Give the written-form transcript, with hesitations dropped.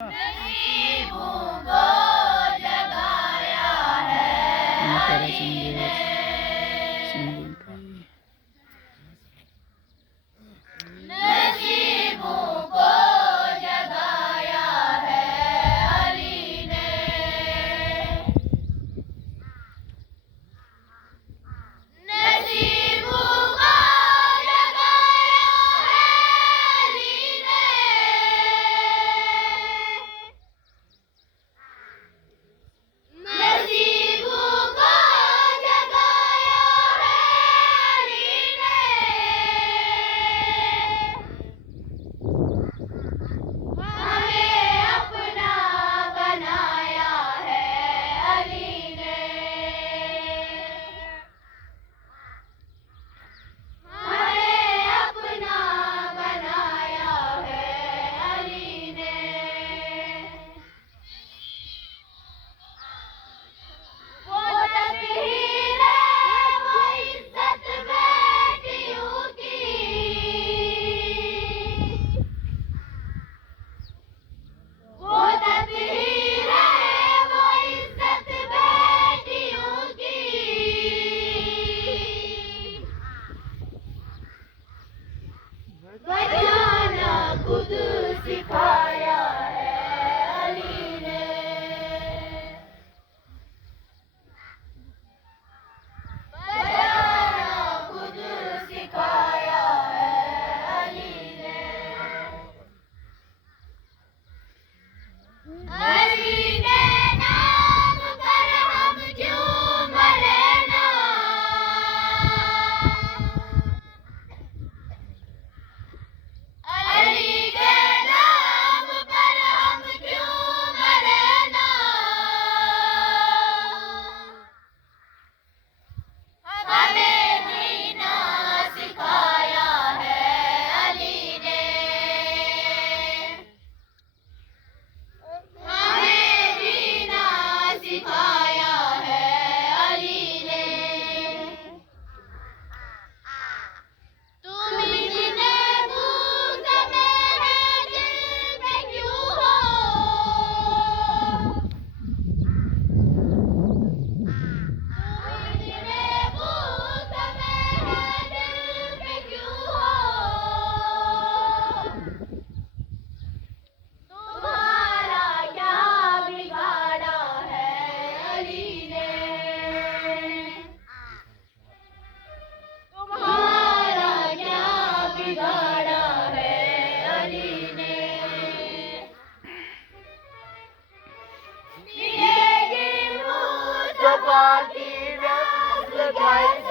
नसीबों को जगाया है अली ने। नसीबों को जगाया है अली ने। नसीबों को जगाया है अली ने। नसीबों को जगाया है अली ने। हमें अपना बनाया है अली ने। हमें अपना बनाया है अली ने। वो तकदीर है वो इज्जत बेटियों की। वो तकदीर है वो इज्जत बेटियों की। बचाना खुद सिखाया है अली ने। बचाना खुद सिखाया है अली ने। अली के नाम पर हम क्यों मरे ना। अली के नाम पर हम क्यों मरे ना। हमें जीना सिखाया है अली ने। हमें जीना सिखाया है अली ने। तुम इतने बूझ में है दिल में क्यों हो। तुम इतने बूझ में है दिल में क्यों हो। तुम्हारा क्या बिगाड़ा है अली ने। तुम्हारा क्या बिगाड़ा है अली ने। मिलेगी मुस्तफा की नस्ल कैसे।